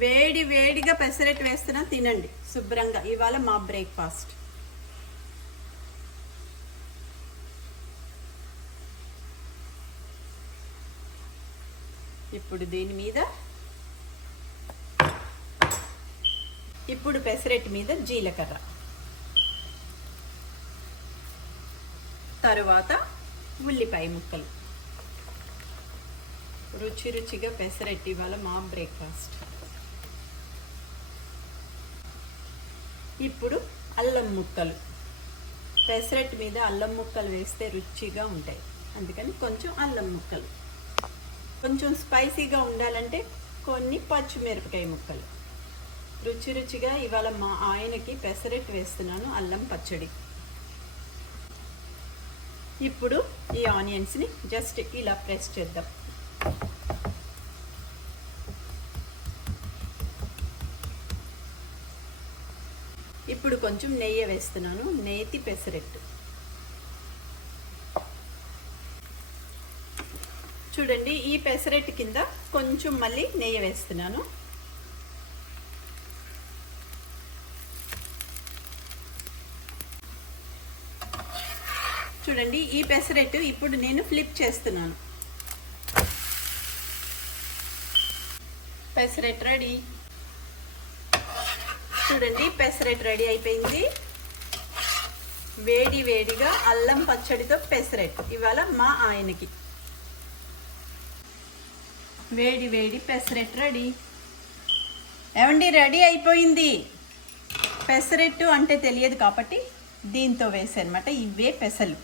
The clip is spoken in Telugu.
వేడి వేడిగా పెసరట్టు వేస్తున్నా, తినండి శుభ్రంగా. ఇవాళ మా బ్రేక్ఫాస్ట్. ఇప్పుడు దీని మీద, ఇప్పుడు పెసరట్టు మీద జీలకర్ర, తరువాత ఉల్లిపాయ ముక్కలు. రుచి రుచిగా పెసరట్టు ఇవాళ మా బ్రేక్ఫాస్ట్. ఇప్పుడు అల్లం ముక్కలు. పెసరట్టు మీద అల్లం ముక్కలు వేస్తే రుచిగా ఉంటాయి, అందుకని కొంచెం అల్లం ముక్కలు. కొంచెం స్పైసీగా ఉండాలంటే కొన్ని పచ్చిమిరపకాయ ముక్కలు. రుచి రుచిగా ఇవాళ మా ఆయనకి పెసరట్టు వేస్తున్నాను, అల్లం పచ్చడి. ఇప్పుడు ఈ ఆనియన్స్ని జస్ట్ ఇలా ప్రెస్ చేద్దాం. ఇప్పుడు కొంచెం నెయ్యి వేస్తున్నాను, నేతి పెసరట్టు. చూడండి, ఈ పెసరట్టు కింద కొంచెం మళ్ళీ నెయ్యి వేస్తున్నాను. చూడండి, ఈ పెసరట్టు ఇప్పుడు నేను ఫ్లిప్ చేస్తున్నాను. పెసరట్టు రెడీ. చూడండి, పెసరట్టు రెడీ అయిపోయింది. వేడి వేడిగా అల్లం పచ్చడితో పెసరట్టు ఇవాళ మా ఆయనకి. వేడి వేడి పెసరట్టు రెడీ. ఏమండి, రెడీ అయిపోయింది. పెసరట్టు అంటే తెలియదు కాబట్టి దీంతో వేసానమాట. ఇవే పెసలు.